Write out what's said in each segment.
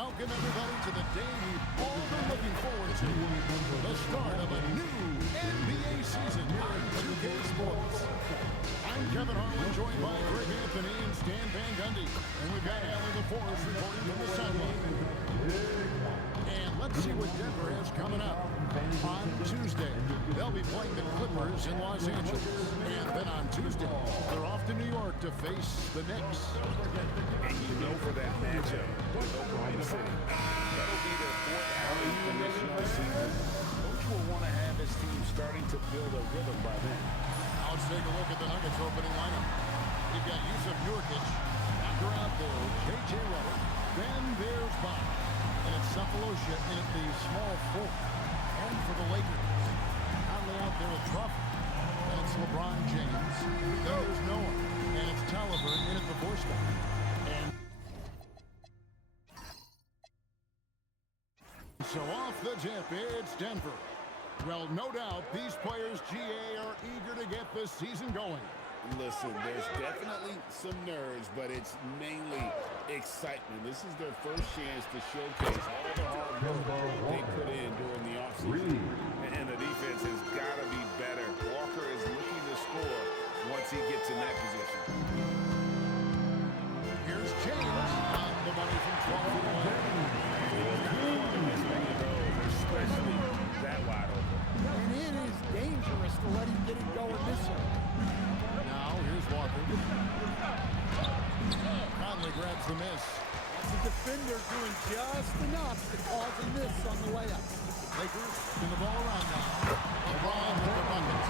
Welcome, everybody, to the day we've all been looking forward to. The start of a new NBA season on 2K Sports. I'm Kevin Harlan, joined by Greg Anthony and Stan Van Gundy. And we've got Allie LaForce reporting from the sideline. And let's see what Denver has coming up. On Tuesday, they'll be playing the Clippers in Los Angeles. And then on Tuesday, they're off to New York to face the Knicks. And you know for that matchup with Oklahoma City, that'll be their fourth outing in this young season. Coach will want to have his team starting to build a rhythm by then. Now let's take a look at the Nuggets opening lineup. You've got Yusuf Nurkic, after out there, J.J. Redick, then there's Bob. And it's Cephalosha in at the small forward. And for the Lakers, Conley out there with Crawford. And it's LeBron James. Then there's Noah. And it's Tolliver in at the four spot. And so off the tip, it's Denver. Well, no doubt, these players, GA, are eager to get this season going. Listen, there's definitely some nerves, but it's mainly excitement. This is their first chance to showcase all the hard work they put in during the offseason. And the defense has got to be better. Walker is looking to score once he gets in that position. Here's James on the money from 12 feet away. Especially that wide open. And it is dangerous to let him get it going this way. Now, here's Walker. Conley grabs the miss. The defender doing just enough to cause a miss on the layup. Lakers spin the ball around now. LeBron with the bucket.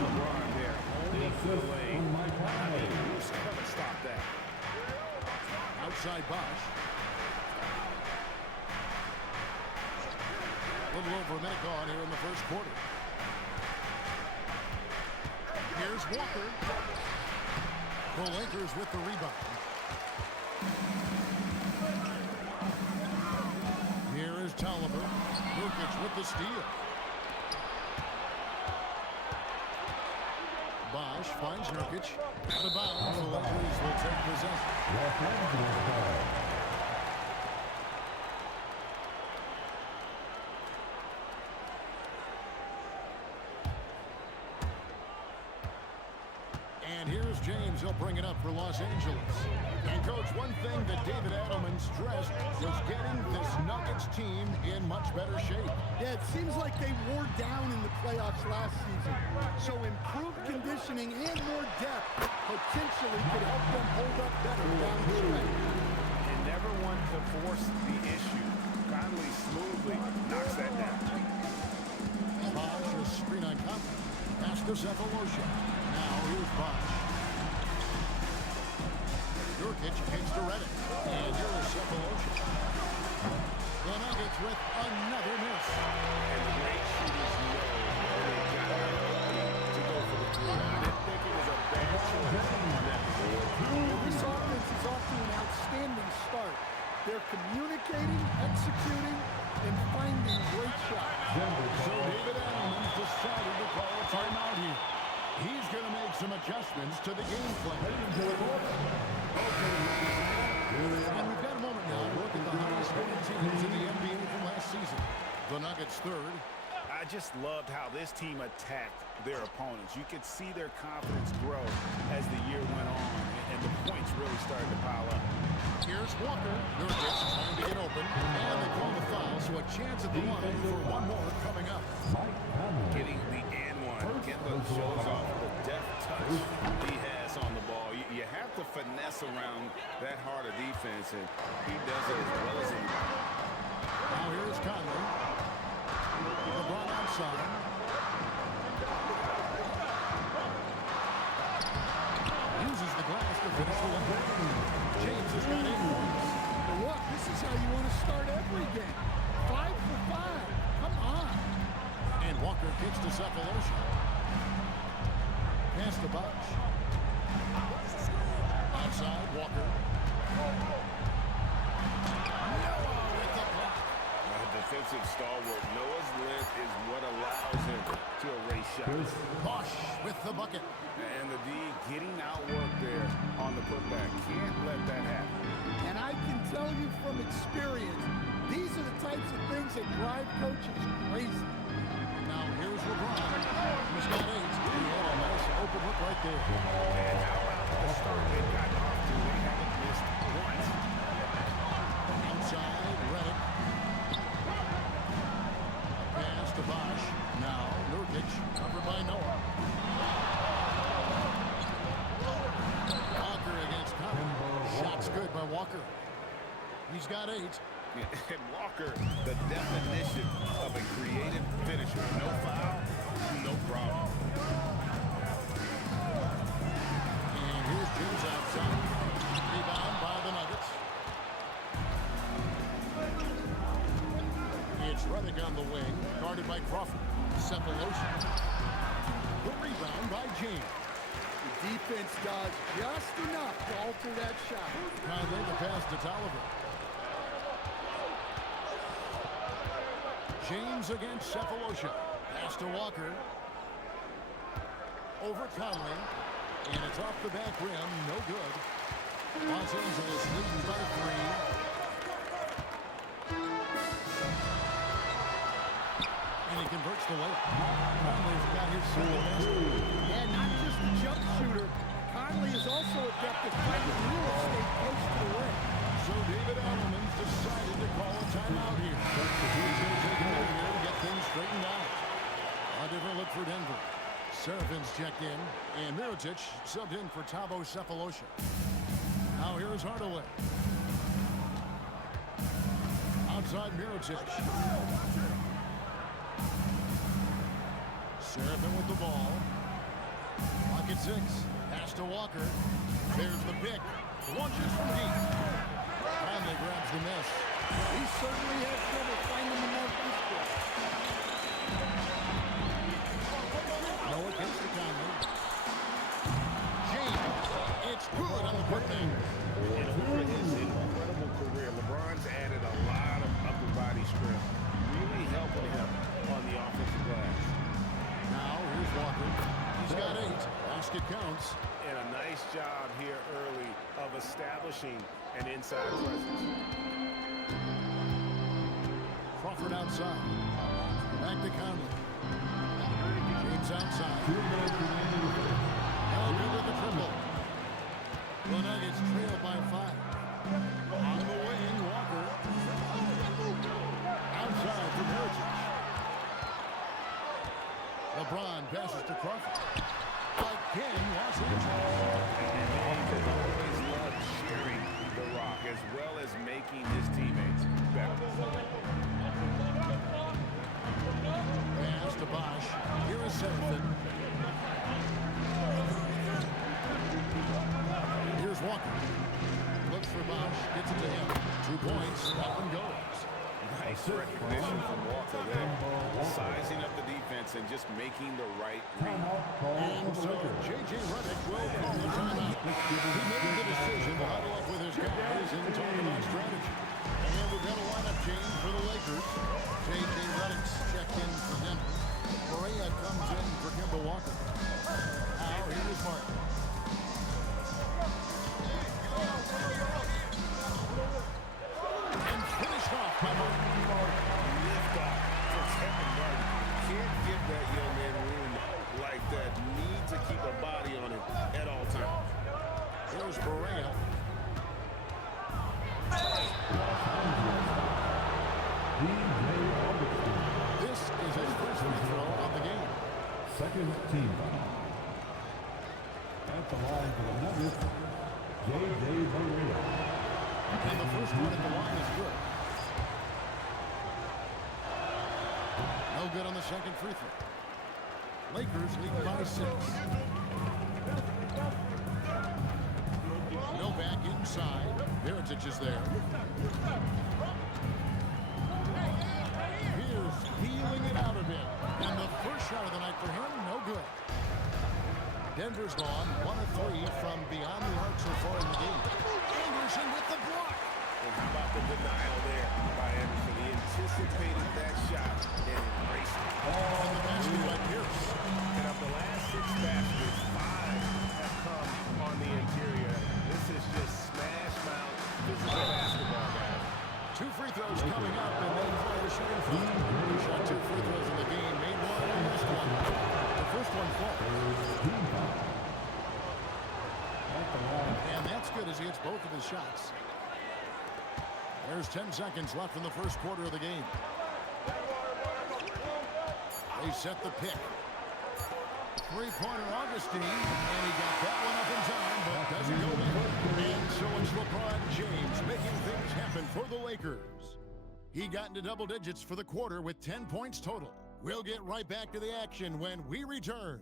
LeBron there. Only for the lane. Who's going to stop that? Outside Bosch. A little over a minute gone here in the first quarter. Here's Walker. The Lakers with the rebound. Here is Tolliver. Nurkic with the steal. Bosch finds Nurkic. Out of bounds. The Lakers will take possession. And here's James. He'll bring it up for Los Angeles. And, Coach, one thing that David Adelman stressed was getting this Nuggets team in much better shape. Yeah, it seems like they wore down in the playoffs last season. So improved conditioning and more depth potentially could help them hold up better down the stretch. And never want to force the issue. Conley smoothly knocks that down. Bosch is screen on Conley. Pass to Cephalosha. Now here's Bosch. Nurkic kicks to Redick. And here is Cephalosha. The Nuggets with another miss. And the great shooters know they got to go for the three. I didn't think it was a bad choice on that board. This offense is off to an outstanding start. They're communicating, executing, and finding great shots. So David Adelman decided to call a timeout here. He's going to make some adjustments to the game plan. And we've got a moment now to look at the highest scoring teams in the NBA from last season. The Nuggets third. I just loved how this team attacked their opponents. You could see their confidence grow as the year went on, and the points really started to pile up. Here's Walker. Nurkic trying to get open, and they call the foul, so a chance at the line for one more coming up. Getting the and one. Kemba shows off the deft touch he has on the ball. You have to finesse around that hard a defense, and he does it as well as anybody. Now here's Conley. LeBron outside. Uses the glass to finish the line. James has got 8 points. But look, this is how you want to start every game. 5 for 5. Come on. And Walker kicks to Cephalosha. Pass to Bosch. Outside, Walker. Noah with the block. Defensive stalwart. Noah's length is what allows him to erase shots. Bosch with the bucket. And the D getting outworked there on the putback. Can't let that happen. And I can tell you from experience, these are the types of things that drive coaches crazy. Now here's LeBron. He's got 8. He had a nice open look right there. And how about the start they've gotten off to? They haven't missed once. Outside, Redick. Pass to Bosch. Now Nurkic, covered by Noah. Walker against Conley. Shot's good by Walker. He's got 8. And Walker, the definition of a creative finisher. No foul, no problem. And here's James outside. Rebound by the Nuggets. It's Redick on the wing, guarded by Crawford. Cephalosha. The rebound by James. The defense does just enough to alter that shot. Conley the pass to Tolliver. James against Cephalosha. Pass to Walker. Over Conley. And it's off the back rim. No good. Los Angeles leading by 3. And he converts the layup. Conley's got his second basket. And not just a jump shooter, Conley is also adept at finding real estate close to the rim. So David Allenman's decided to call a timeout here. He's going to take it over here and get things straightened out. A different look for Denver. Serafin's checked in, and Mirotic subbed in for Thabo Cephalosha. Now here's Hardaway. Outside Mirotic. Serafin with the ball. Pocket 6. Pass to Walker. There's the pick. Launches from deep. Conley grabs the miss. He certainly had trouble finding the net this quarter. Noah gets to Conley. James. It's good on the quick thing. And over his incredible career, LeBron's added a lot of upper body strength, really helping him on the offensive glass. Now here's Walker. He's got 8. Basket counts. And a nice job here early of establishing an inside presence. Crawford outside. Back to Conley. James outside. Held with the triple. The Nuggets trail by 5. On the wing, Walker. Outside for Mirotic. LeBron passes to Crawford. Again, Los Angeles. And he always loved sharing the rock as well as making his teammates better. Pass to Bosch. Here is Serafin. Here's Walker. Looks for Bosch. Gets it to him. 2 points. That one goes. Nice recognition from Walker there. Sizing up the defense and just making the right read. And so J.J. Redick will call the timeout. He made the decision to huddle up with his guys and talk about strategy. And we've got a lineup change for the Lakers. J.J. Redick's checked in for Denver. Correa comes in for Kemba Walker. Now here's Martin. And finished off by Martin. Lift off for Kevin Martin. Can't give that young man room like that. Need to keep a body on him at all times. Here's Correa. This is his first free throw of the game. Second team foul. At the line for the Nuggets, J.J. Barea. And the first one at the line is good. No good on the second free throw. Lakers lead by 6. No back inside. Mirotic is there. Here's peeling it out a bit. And the first shot of the night for him, no good. Denver's gone 1 of 3 from beyond the arc so far in the game. Anderson with the block. And how about the denial there by Anderson? He anticipated that shot and embraced it. And the basket by Pierce. And of the last 6 baskets, 5 have come on the interior. This is just smash mouth physical basketball. coming up, and they try to shoot in front. He shot 2 free throws in the game, made one and missed one. The first one falls. And that's good as he hits both of his shots. There's 10 seconds left in the first quarter of the game. They set the pick. Three-pointer Augustine, and he got that one up in time, but doesn't go in. And so it's LeBron James making things happen for the Lakers. He got into double digits for the quarter with 10 points total. We'll get right back to the action when we return.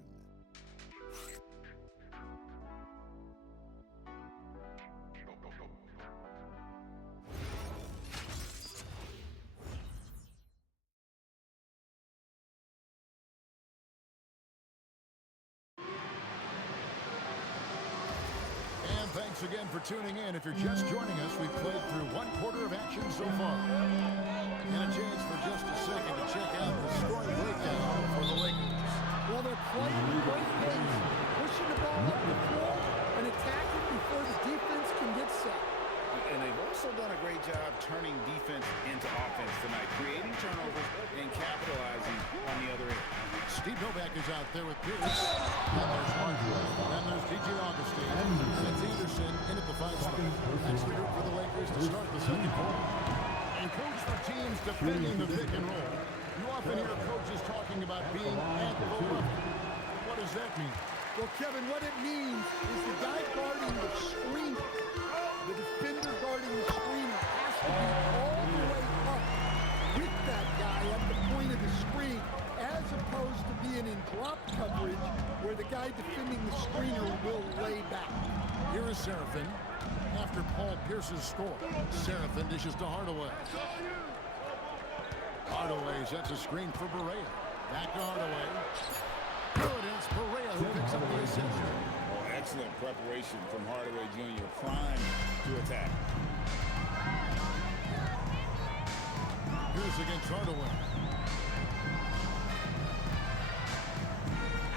Thanks again for tuning in. If you're just joining us, we've played through one quarter of action so far. And a chance for just a second to check out the scoring breakdown for the Lakers. Well, they're playing great pace, pushing the ball up the floor and attacking before the defense can get set. And they've also done a great job turning defense into offense tonight, creating turnovers and capitalizing on the other end. Steve Novak is out there with Pierce. Then there's Martin. Then there's DJ Augustine. And it's Anderson in at the 5 spot. That's the group for the Lakers to start the second quarter. And coach for teams defending the pick and roll. You often hear coaches talking about being at the level. What does that mean? Well, Kevin, what it means is the guy guarding the screener, the defender guarding the screener, has to be all the way up with that guy at the point of the screen, as opposed to being in drop coverage where the guy defending the screener will lay back. Here is Seraphin after Paul Pierce's score. Seraphin dishes to Hardaway. Hardaway sets a screen for Barea. Back to Hardaway. Good, it's Barea who picks up the assist. Oh, excellent preparation from Hardaway Jr. Primed to attack. Pierce against Hardaway.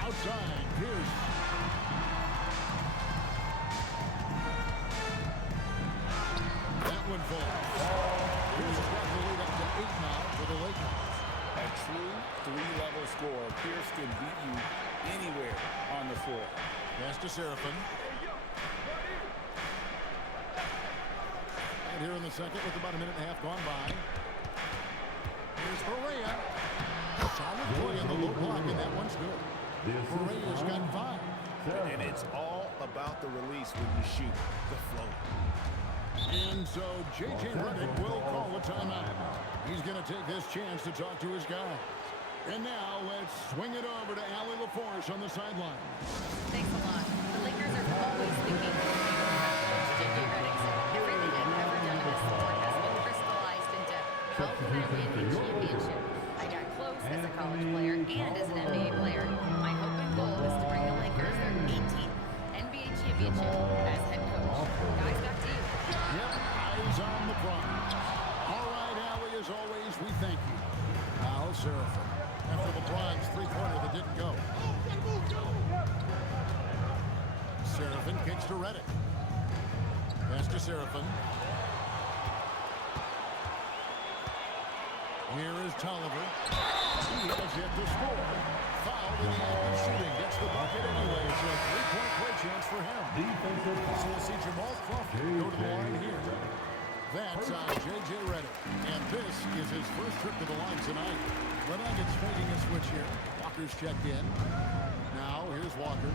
Outside, Pierce. That one falls. Pierce has got the lead up to 8 now for the Lakers. A true 3-level scorer. Pierce can beat you anywhere on the floor. Pass to Seraphin. And here in the second with about a minute and a half gone by. Here's Barea. Solid play in the low block, and that one's good. Barea's got 5. And it's all about the release when you shoot the flow. And so J.J. Redick will call a timeout. He's going to take this chance to talk to his guys. And now let's swing it over to Allie LaForce on the sideline. Thanks a lot. The Lakers are always thinking J.J. Redick said everything I've ever done in this sport has been crystallized in depth. How can I win a championship? I got close as a college player and as an NBA player. My hope and goal is to bring the Lakers their 18th NBA championship as head coach. Guys, back to you. Yep, eyes on the prize. All right, Allie, as always, we thank you. Now, Seraphin. After LeBron's three-pointer that didn't go. Seraphin kicks to Redick. Pass to Seraphin. Here is Tolliver. He has yet to score. Fouled in the act of shooting. Gets the bucket anyway. So a three-point play chance for him. So we'll see Jamal Crawford go to the line here. That's J.J. Redick. And this is his first trip to the line tonight. The Nuggets making a switch here. Walker's checked in. Now, here's Walker.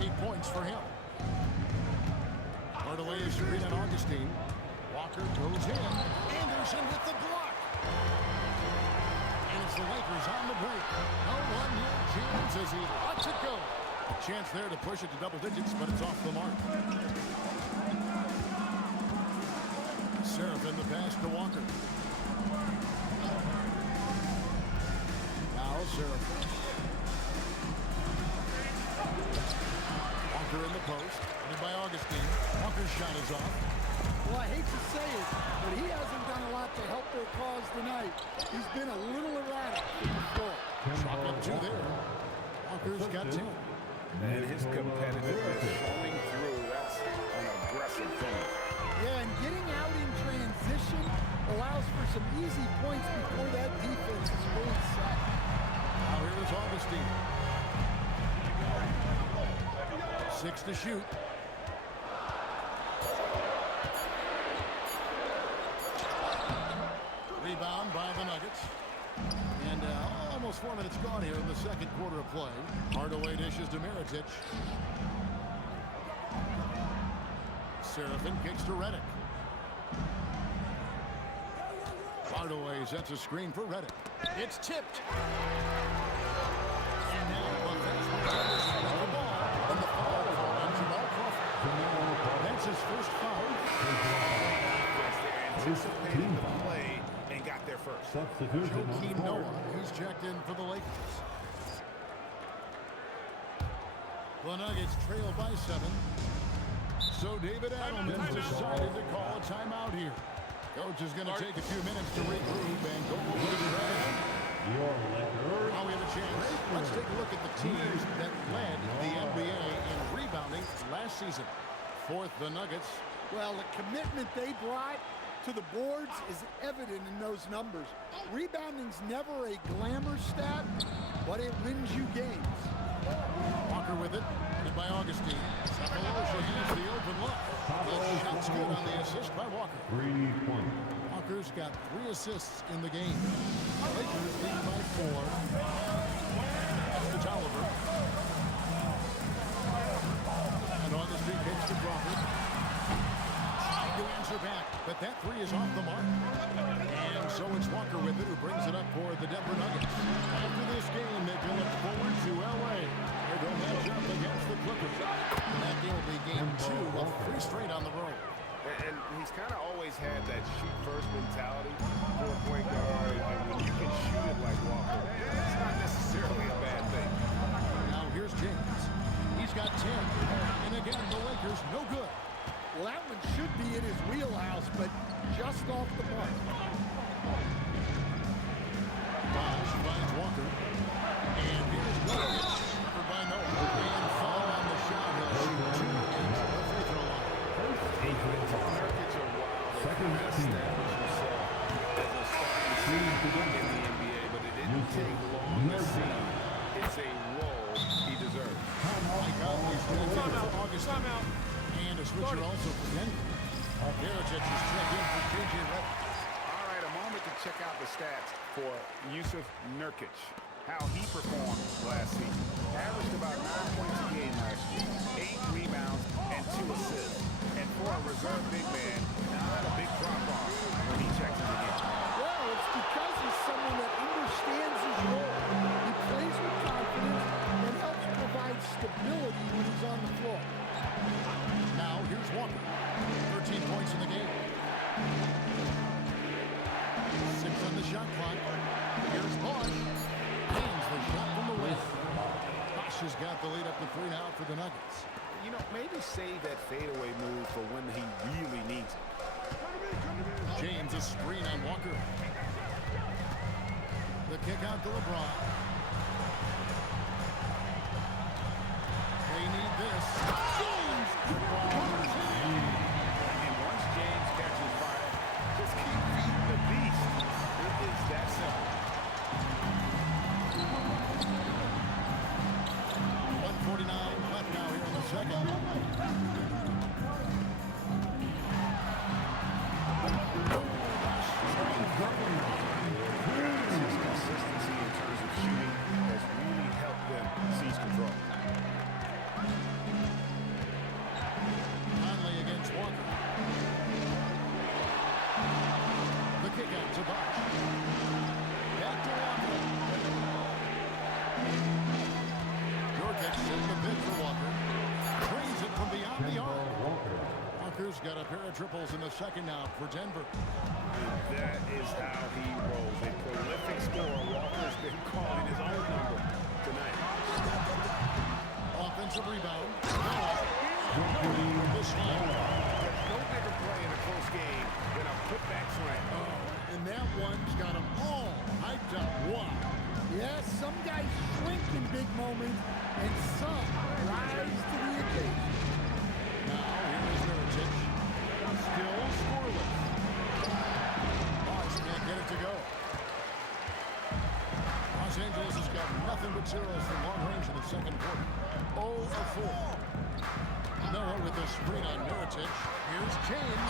8 points for him. Hardaway is screen on Augustine. Walker goes in. Anderson with the block. And it's the Lakers on the break. No one near James as he lets it go. A chance there to push it to double digits, but it's off the mark. Seraphin the pass to Walker. Now Seraphin. Walker in the post. Headed by Augustine. Walker's shot is off. Well, I hate to say it, but he hasn't done a lot to help their cause tonight. He's been a little erratic from the floor. Shot up 2 there. Walker's got 10. And his competitiveness showing through. That's an aggressive finish. Yeah, and getting out in transition allows for for some easy points before that defense is really set. Now here is Augustine. 6 to shoot. Rebound by the Nuggets. And almost 4 minutes gone here in the second quarter of play. Hardaway dishes to Mirotic. Seraphin kicks to Redick. Hardaway sets a screen for Redick. It's tipped. And now the ball. And the foul on Jamal Crawford. That's his first foul. Anticipated the play and got there first. Substitution Joakim on Noah, court. he's checked in for the Lakers. The Nuggets trail by 7. So David Adelman decided to call a timeout here. Coach is going to take a few minutes to regroup and go over the strategy. Your Lakers. Now we have a chance. Let's take a look at the teams that led the NBA in rebounding last season. Fourth, the Nuggets. Well, the commitment they brought to the boards is evident in those numbers. Rebounding's never a glamour stat, but it wins you games. Walker with it, headed by Augustine. Sapolosha has the open look. The shot's good on the assist by Walker. 3 points. Walker's got 3 assists in the game. Lakers lead by 4. To Tolliver. And Augustine kicks to Crawford. Trying to answer back, but that 3 is off the mark. And so it's Walker with it who brings it up for the Denver Nuggets. After this game, they can look forward to LA. They'll match up against the Clippers. And that game will be game 2 of 3 straight on the road. And he's kind of always had that shoot-first mentality for a point guard. And when you can shoot it like Walker, it's not necessarily a bad thing. Now here's James. He's got 10. And again, the Lakers no good. Well, that one should be in his wheelhouse, but just off the mark. Bosch finds Walker. And here's Walker. Covered by Noah. And foul on the shot. He'll shoot 2 into the free throw line. Nurkic are wild. Second team. As a starting team in the NBA, but it didn't take long to see. It's a role he deserves. Mike Conley's going for Augustine. And a switcher also for Denver. Mirotic is checked in for J.J. Redick. All right, a moment to check out the stats for Yusuf Nurkic. How he performed last season. Averaged about 9 points a game last year. 8 rebounds and 2 assists. And for a reserve big man, not a big drop-off when he checks in the game. Well, it's because he's someone that understands his role. He plays with confidence and helps provide stability when he's on the floor. Now here's Walker. 13 points in the game. 6 on the shot clock. Here's Bosch. Gains the shot from the wrist. Bosch has got the lead up to 3 now for the Nuggets. You know, maybe save that fadeaway move for when he really needs it. James a screen on Walker. The kick out to LeBron. They need this. James! And once James catches fire, just keep feeding the beast. It is that simple. 1:49 left now here in the second. His consistency in terms of shooting has really helped them seize control. Conley against Walker. The kick out to Bosch. Back to Walker. Jorkic in the pit for Walker. Trains it from beyond the arc. Walker's got a pair of triples in the second now for Denver. That is how he rolls. A prolific scorer. Walker's been calling his own number tonight. Offensive rebound. This one. There's no bigger play in a close game than a putback slam. And that one's got them all hyped up. Wow. Yes, some guys shrink in big moments, and some rise to the occasion. Now here is Mirotic. Still scoreless. Bosch quick zeros from long range in the second quarter. 0 of 4. Noah with the screen on Mirotic. Here's James.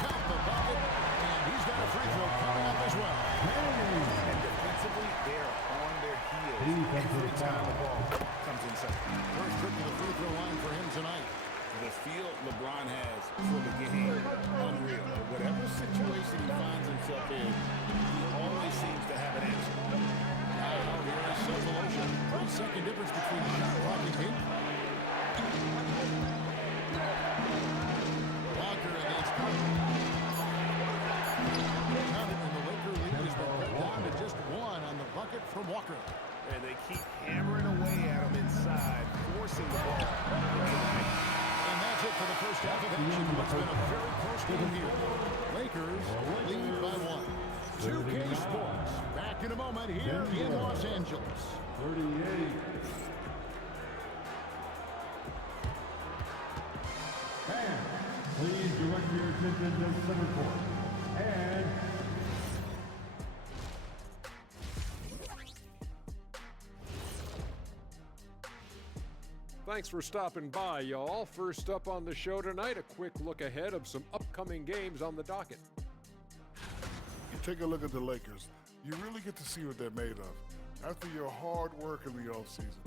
Count the bucket. And he's got a free throw coming up as well. And defensively, they're on their heels every time the ball comes inside. First trip to the free throw line for him tonight. The feel LeBron has for the game, unreal. Whatever situation he finds himself in, he always seems to have an answer. Now here is Cephalosha. 3-second difference between the shot clock and game. Walker against Carter. Counted, and the Laker lead has been cut down to just 1 on the bucket from Walker. And they keep hammering away at him inside, forcing the ball. And that's it for the first half of action. It's been a very close game here. Lakers lead by 1. 2K Sports. Back in a moment here in Los Angeles. 38. And please direct your attention to center court. And thanks for stopping by, y'all. First up on the show tonight, a quick look ahead of some upcoming games on the docket. You take a look at the Lakers, you really get to see what they're made of after your hard work in the offseason.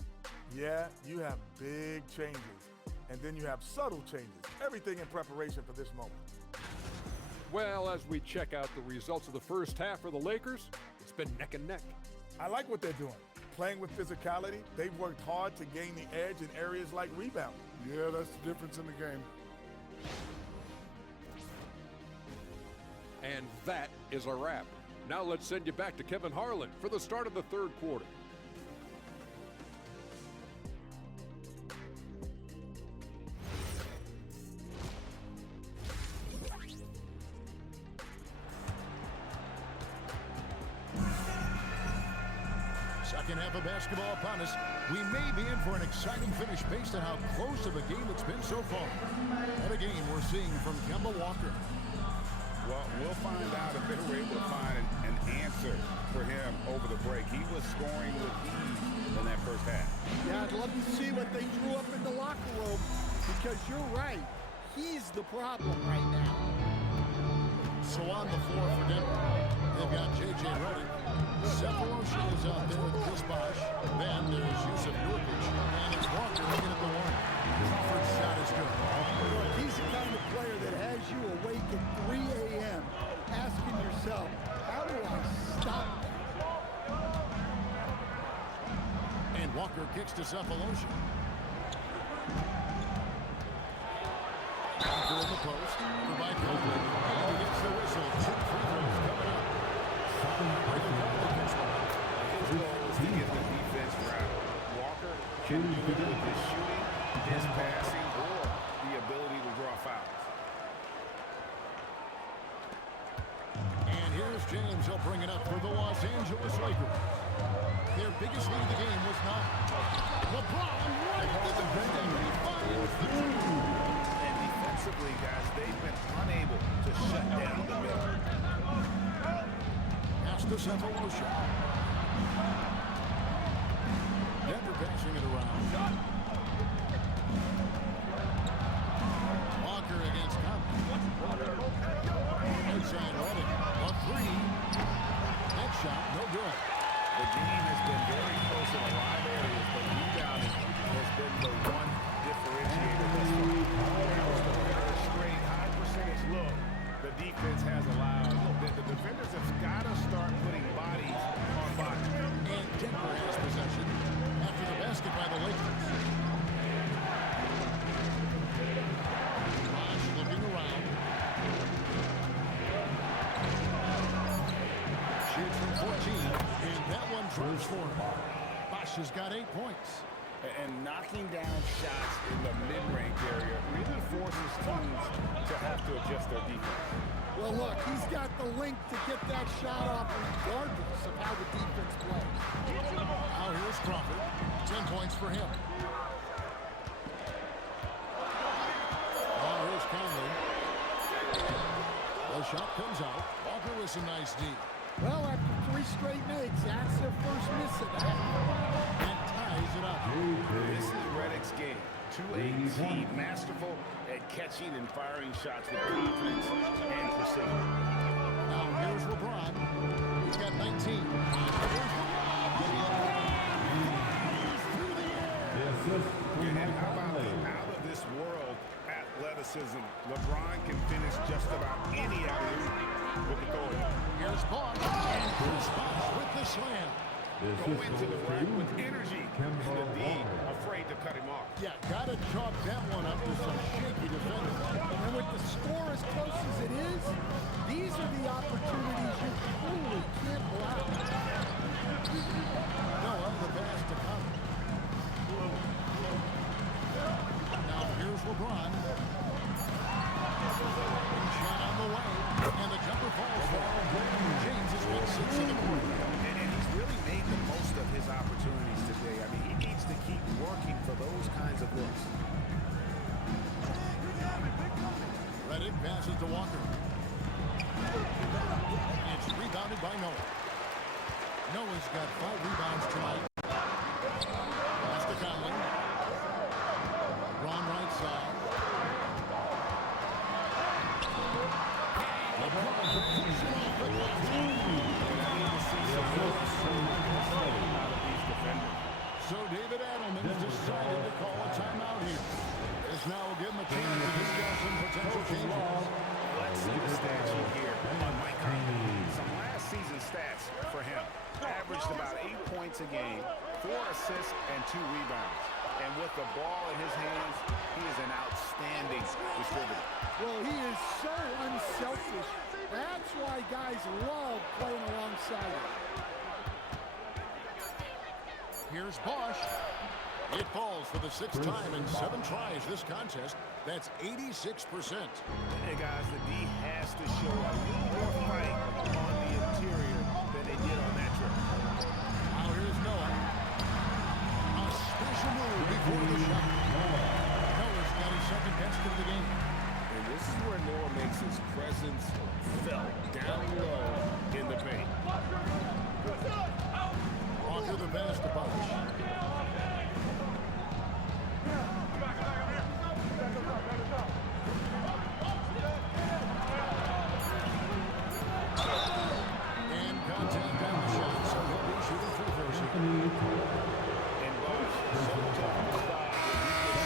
Yeah, you have big changes, and then you have subtle changes. Everything in preparation for this moment. Well, as we check out the results of the first half for the Lakers, it's been neck and neck. I like what they're doing. Playing with physicality, they've worked hard to gain the edge in areas like rebounding. Yeah, that's the difference in the game. And that is a wrap. Now let's send you back to Kevin Harlan for the start of the third quarter. Second half of basketball upon us. We may be in for an exciting finish based on how close of a game it's been so far. What a game we're seeing from Kemba Walker. Well, we'll find out if they were able to find an answer for him over the break. He was scoring with ease in that first half. Yeah, I'd love to see what they drew up in the locker room because you're right. He's the problem right now. So on the floor for Denver, they've got J.J. Redick. Cephalosha is out there with Chris Bosh. Then there's Yusuf Nurkic. And it's Walker looking at the one. Crawford's shot is good. Look, he's the kind of player that has you awake at 3 a.m. asking yourself, how do I stop him? And Walker kicks to Cephalosha. Walker in the post. By Copeland. And he gets the whistle. 2 free throws coming up. His goal is to get the defense rattled. Walker can do it with his shooting, his passing, or the ability to draw fouls. And here's James. He'll bring it up for the Los Angeles Lakers. Their biggest lead of the game was not. LeBron right to the rim. He finds the two. And defensively, guys, they've been unable to shut down the middle. Pass to Cephalosha. Denver passing it around. Walker against Compton. Inside Redick. A 3. That shot, no good. The game has been very close in a lot of areas, but rebounding has been the one differentiator this far. The very straight, high percentage look the defense has allowed. The defenders have got to start putting bodies on bodies. And Denver has possession after the basket by the Lakers. Bosh looking around. Shoots from 14, and that one drops for him. Bosh has got 8 points. And knocking down shots in the mid-range area really forces teams to have to adjust their defense. Well, look, he's got the length to get that shot off regardless of how the defense plays. Now here's Crawford. 10 points for him. Now here's Conley. The shot comes out. Walker with some nice D. Well, after 3 straight makes, that's their first miss of that. And ties it up. This is Redick's game. 2-8, masterful at catching and firing shots with confidence and precision. Now here's LeBron. He's got 19. And how about the out-of-this-world athleticism? LeBron can finish just about any alley-oop with authority. Here's Bosh. And Chris Bosh with the slam. Go into the rack with energy. The D afraid to cut him off. Yeah, gotta chalk that one up to some shaky defending. And with the score as close as it is, these are the opportunities you truly can't allow. Noah, the pass to come. Now here's LeBron. Shot on the way, and the jumper falls for James has got 6 in the quarter. And he's really made the most of his opportunities today. I mean, he needs to keep working for those kinds of looks. Redick passes to Walker. It's rebounded by Noah. Noah's got 5 rebounds tonight. Pass to Conley. Ron right side. So David Adelman decided to call a timeout here. This now will give him a chance to discuss some potential changes. Let's see the stats here on Mike Conley. Some last season stats for him. Averaged about 8 points a game, 4 assists, and 2 rebounds. And with the ball in his hands, he is an outstanding distributor. Well, he is so unselfish. That's why guys love playing alongside him. Here's Bosh. It falls for the 6th time in 7 tries this contest. That's 86%. Hey, guys, the D has to show a little more fight on the interior than they did on that trip. Now here's Noah. A special move before the shot. Noah's got his 2nd best of the game. And this is where Noah makes his presence felt down low in the paint. Walker the pass to Bosh. And contact on the shot, so he'll be shooting free throws here. And Bosh so tough to stop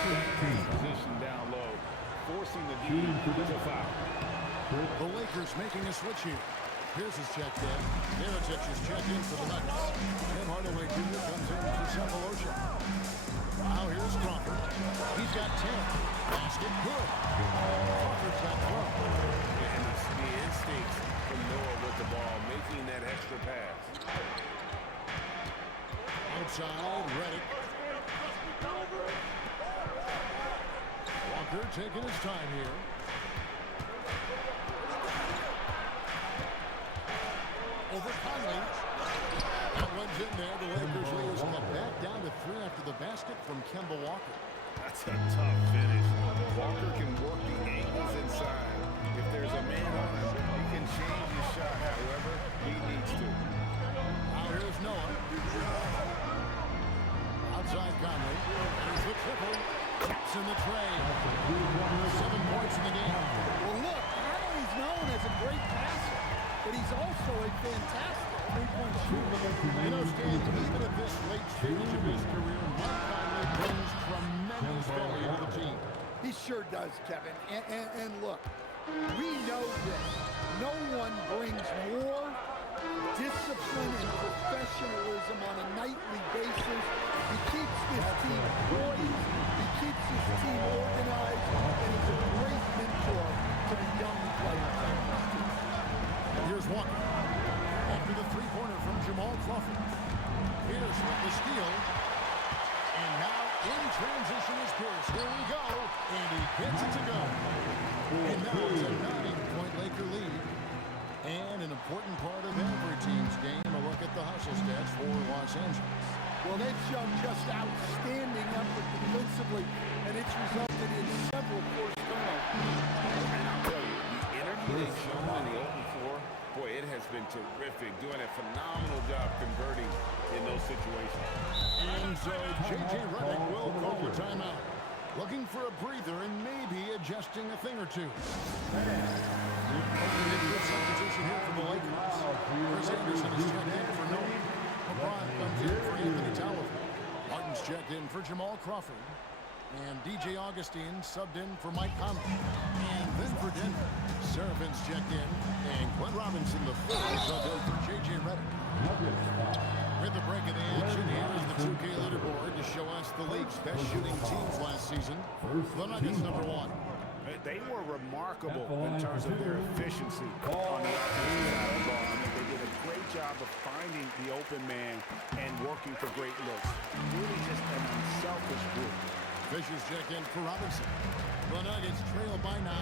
when he gets position down low, forcing the D to foul. The Lakers making a switch here. Here's his check down. Mirotic is checked in for the Nuggets. Tim Hardaway Jr. comes in for Cephalosha. Now here's Crawford. He's got 10. Basket good. Crawford's got 12. And it's the instincts from Noah with the ball, making that extra pass. Outside, Redick. Walker taking his time here. Over Conley. That one's in there. The Lakers lead is cut back down to 3 after the basket from Kemba Walker. That's a tough finish. Walker can work the angles inside. If there's a man on him, he can change his shot however he needs to. Now here's Noah. Outside Conley. There's the triple. Taps in the tray. 7 points in the game. Well, look, Conley's known as a great passer, but he's also a fantastic three-point shooter. You know, Stan, even at this late stage of his career, Mike Conley brings tremendous value to the team. He sure does, Kevin. And look, we know this. No one brings more discipline and professionalism on a nightly basis. He keeps this team poised. He keeps his team organized. And he's a great mentor to the young players on this team. Here's Walker. After the three-pointer from Jamal Crawford. Pierce with the steal. And now in transition is Pierce. Here we go. And he gets it to go. And now it's a 9-point Laker lead. And an important part of every team's game, a look at the hustle stats for Los Angeles. Well, they've shown just outstanding effort defensively, and it's resulted in several forced turnovers. And I'll tell you, the energy they've shown in the open floor Boy, it has been terrific, doing a phenomenal job converting in those situations. And so J.J. Redick will call a timeout. Looking for a breather and maybe adjusting a thing or two. Good substitution here for the Lakers. Chris Anderson is checked in for Noah. LeBron comes in for Anthony Tolliver. Martin's checked in for Jamal Crawford. And DJ Augustine subbed in for Mike Conley. And then for Denver, Serafin's checked in. And Glenn Robinson, the third, subbed in for J.J. Redick. With the break of the action, here is the 2K leaderboard to show us the league's best shooting teams last season. The Nuggets, number 1. They were remarkable in terms of their efficiency on the offensive side of the ball. I mean, they did a great job of finding the open man and working for great looks. Really just an unselfish group. Fisher's check in for Robinson. The Nuggets trail by 9.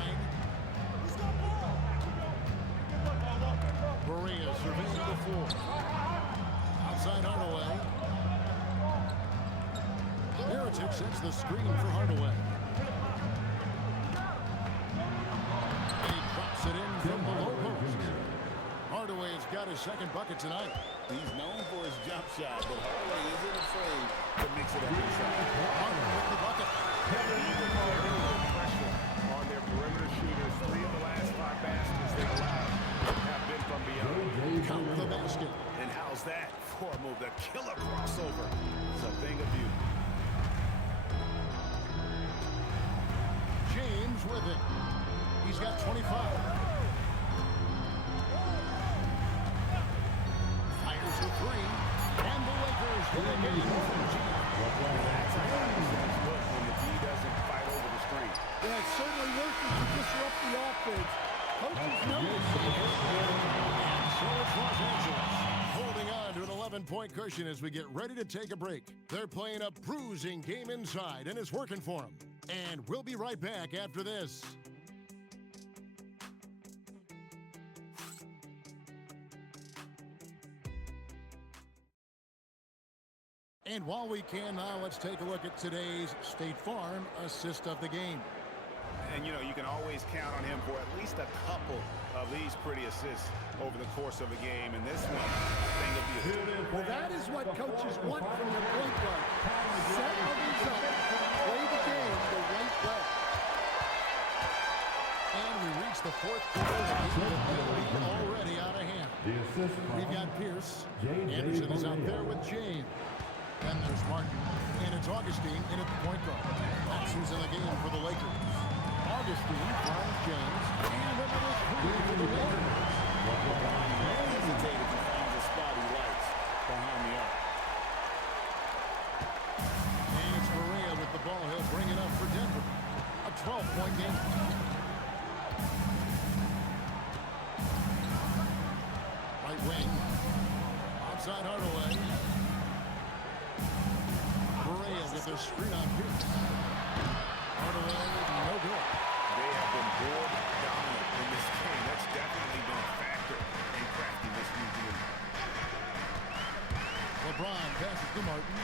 Berea surveying the 4. Outside Hardaway. Heritage sets the screen for Hardaway. And he drops it in from the low post. Hardaway's got his second bucket tonight. He's known for his jump shot, but Hardaway isn't afraid to mix it up inside. Harden with the bucket. Pressure on their perimeter shooters. 3 of the last 5 baskets they've allowed have been from beyond. Count the basket. And how's that for a move? The killer crossover. It's a thing of beauty. James with it. He's got 25. Fires the 3. And the Lakers win the game from G. That's a look when the D doesn't fight over the screen. Yeah, it's certainly working to disrupt the offense. Coaches know it. So it's Los Angeles holding on to an 11-point cushion as we get ready to take a break. They're playing a bruising game inside, and it's working for them. And we'll be right back after this. And while we can now, let's take a look at today's State Farm assist of the game. And, you know, you can always count on him for at least a couple of these pretty assists over the course of a game. And this one, thing of beauty. Well, that is what coaches want from their point guard. Set others up, play the game the right way. And we reach the 4th quarter. The game will be already out of hand. We've got Pierce. Anderson is out there with James. Then there's Martin. And it's Augustine in at the point guard. That's who's in the game for the Lakers. Augustine finds James. And another 3 for the Lakers. Hesitated to find the spot he likes behind the arc. And it's Berea with the ball. He'll bring it up for Denver. A 12-point game. Right wing. Outside Hardaway. Berea with their screen on Pierce. Hardaway, no good. They have been board dominant in this game. That's definitely been a factor in crafting this new deal. LeBron passes to Martin.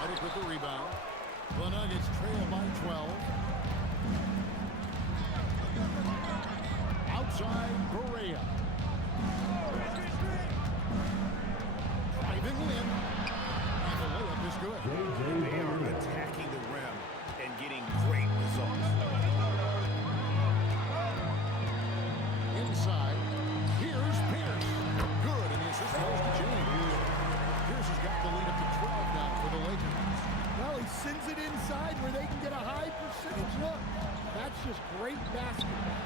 Redick with the rebound. The Nuggets trail by 12. Outside Berea. Driving in. And the layup is good. They are attacking the rim and getting great results. Inside. Here's Pierce. Good, and the assist goes to James. Pierce has got the lead up to 12 now for the Lakers. Well, he sends it inside where they can get a high percentage look. That's just great basketball.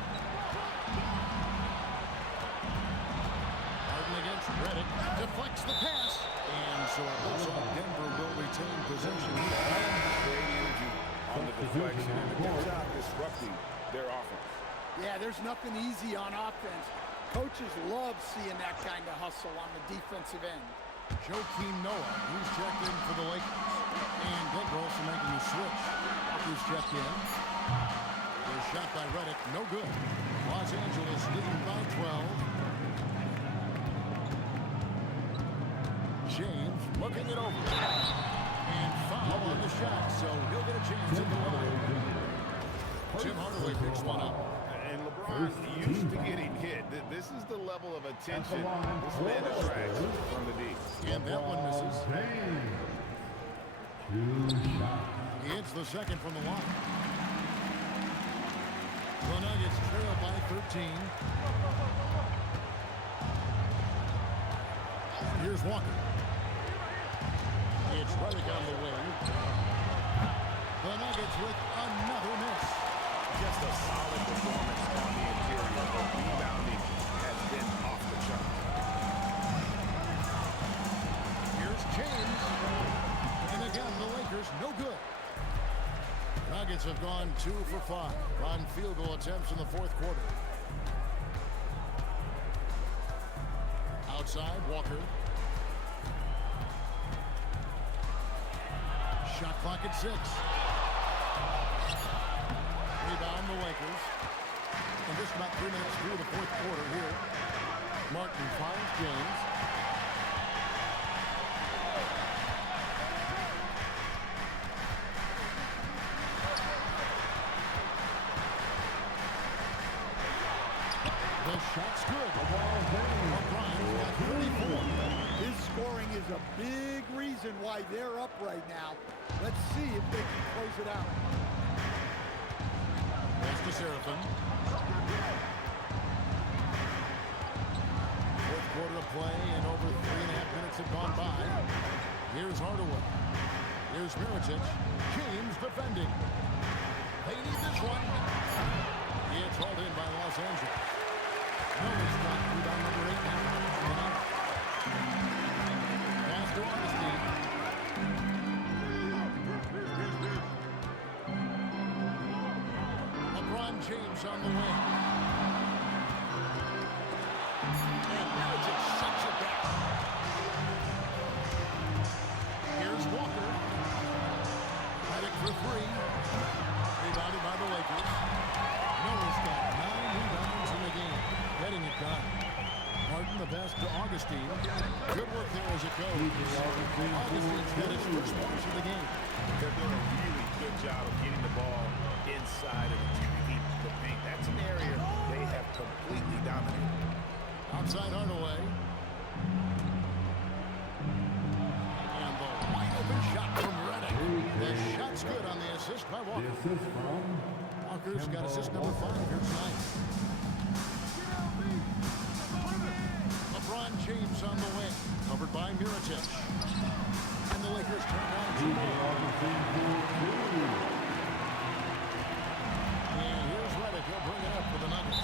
Harden against Redick. Deflects the pass. And so it looks like Denver will retain possession. Great energy on the deflection and a good job disrupting their offense. Yeah, there's nothing easy on offense. Coaches love seeing that kind of hustle on the defensive end. Joakim Noah, who's checked in for the Lakers. And Denver also making the switch. Walker's checked in. There's shot by Redick, no good. Los Angeles leading by 12. James looking it over. And foul on the shot, so he'll get a chance at the line. Tim Hardaway picks one up. And LeBron LeBron used to getting hit. This is the level of attention this man attracts from the D. And that one misses. He hits the second from the line. The Nuggets trail by 13. Here's Walker. It's Redick on the wing. The Nuggets with another miss. Just a solid performance on the interior. The rebounding has been off the chart. Here's James. And again, the Lakers no good. Nuggets have gone 2 for 5 on field goal attempts in the fourth quarter. Outside, Walker. Shot clock at 6. Rebound the Lakers. And just about 3 minutes through the fourth quarter here. Martin finds James. The shot's good. LeBron's got 34. His scoring is a big reason why they're up right now. Let's see if they can close it out. Pass to Seraphin. Fourth quarter of play and over 3.5 minutes have gone by. Here's Hardaway. Here's Mirotic. James defending. They need this one. It's hauled in by Los Angeles. Noah's got rebound number 8 now. Pass to Augustine. LeBron James on the wing. And Mirotic shuts it back. Here's Walker. Redick for 3. Rebounded by the Lakers. Noah's got 9 rebounds in the game. Getting it done. Martin the pass to Augustine. Good work there as it goes. Augustine's got his first points of the game. They're doing a really good job of getting the ball inside and attacking the paint. That's an area they have completely dominated. Outside Hardaway. And the wide open shot from Redick. The shot's good on the assist by Walker. Walker's got assist number 5 here tonight. LeBron James on the wing, covered by Mirotic. And the Lakers turn on 2 more. And here's Redick. He'll bring it up for the Nuggets.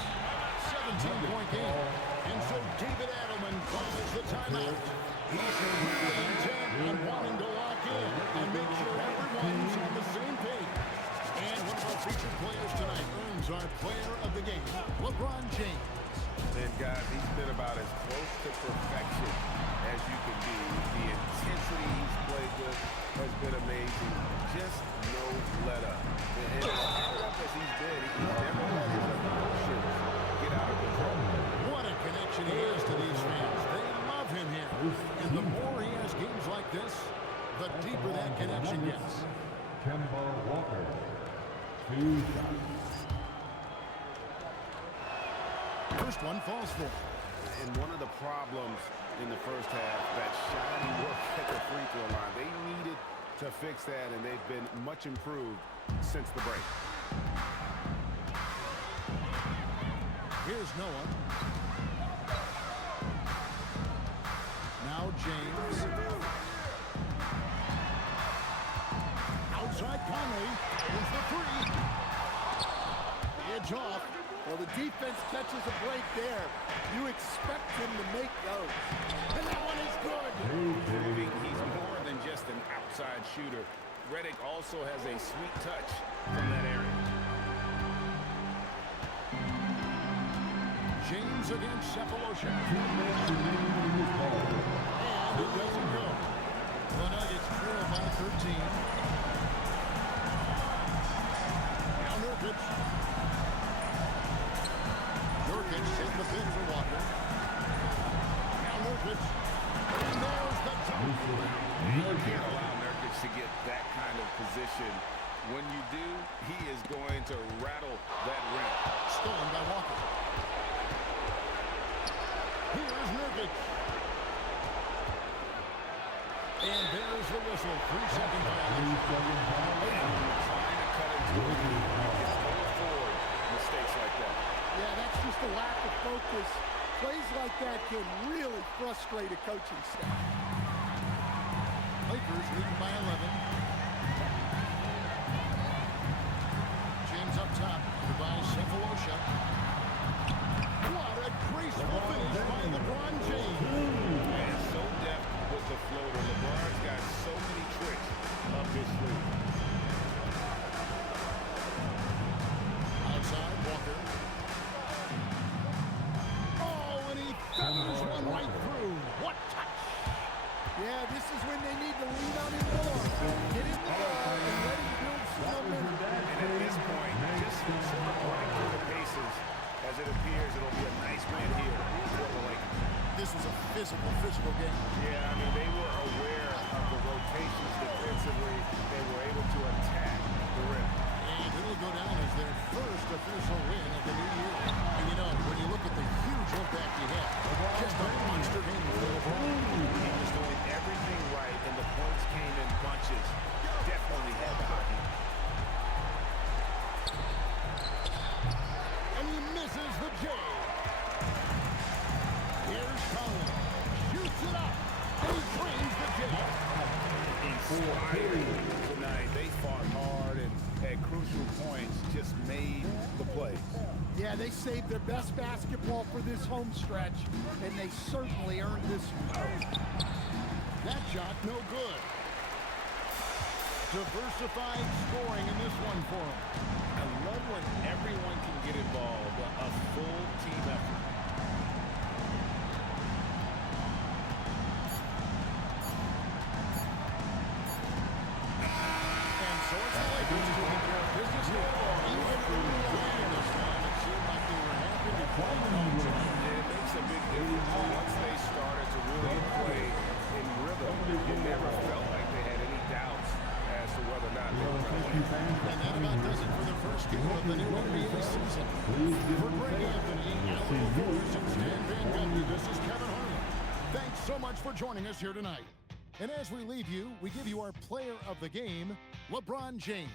17-point game. And so David Adelman calls the timeout. He's really intent on wanting to lock in and make sure everyone's on the same page. And one of our featured players tonight earns our player of the game, LeBron James. And guys, he's been about as close to perfection as you can be. The intensity he's played with has been amazing. Just no let up. And as hard up as he's been, he's never let his emotions get out of control. What a connection he has to these fans. They love him here. And the more he has games like this, the deeper that connection gets. Kemba Walker. 2 shots. First one falls for. And one of the problems in the first half, that shiny work at the free throw line. They needed to fix that, and they've been much improved since the break. Here's Noah. Now James. Outside Conley. Here's the 3. Edge off. Well, the defense catches a break there. You expect him to make those. And that one is good. Proving he's more than just an outside shooter. Redick also has a sweet touch from that area. James against Cephalosha. And it doesn't go. The Nuggets trail by 13. Now Nurkic. Nurkic is the bid for Walker. Now Nurkic. And there's the top. You can't allow Nurkic to get that kind of position When you do, he is going to rattle that rim. Stolen by Walker. Here's Nurkic. And there's the whistle. 3-second violation. Trying to cut into a lead. You can afford mistakes like that. Yeah, that's just a lack of focus. Plays like that can really frustrate a coaching staff. Lakers leading by 11. James up top, under by Cephalosha. What a graceful finish by LeBron James. And so deft with the floater. LeBron's got so many tricks up his sleeve. Outside, Walker. Oh, and he feathers one right through. What touch! Yeah, this is when they need to lean on him more. Get him the ball and let him build some momentum. And at this point, just sort of running through the paces, as it appears it'll be a nice win here for the Lakers. This was a physical game. Yeah, I mean, they were aware of the rotations defensively. They were able to attack the rim. And it'll go down as their first official win of the new year. And you know, when you look at the huge impact he had, just a monster game for LeBron. He was doing everything right, and the points came in bunches. Definitely had the hot hand. And he misses the J. Here's Collins. Shoots it up. And he drains the J. Inspired tonight. They fought hard and at crucial points just made the plays. Yeah, they saved their best basketball for this home stretch, and they certainly earned this one. That shot, no good. Diversified scoring in this one for him. I love when everyone can get involved, a full team effort. And so it's the Lakers taking care of business here. Even through the end this time, it seemed like they were happy to play It makes a big difference. Once they started to really play in rhythm, it never felt like they had any doubts as to whether or not they were going to win. And that about does it for the first game of the new NBA season. For Greg Anthony, Alan Forrest, and Stan Van Gundy, this is Kevin Harlan. Thanks so much for joining us here tonight. And as we leave you, we give you our player of the game, LeBron James.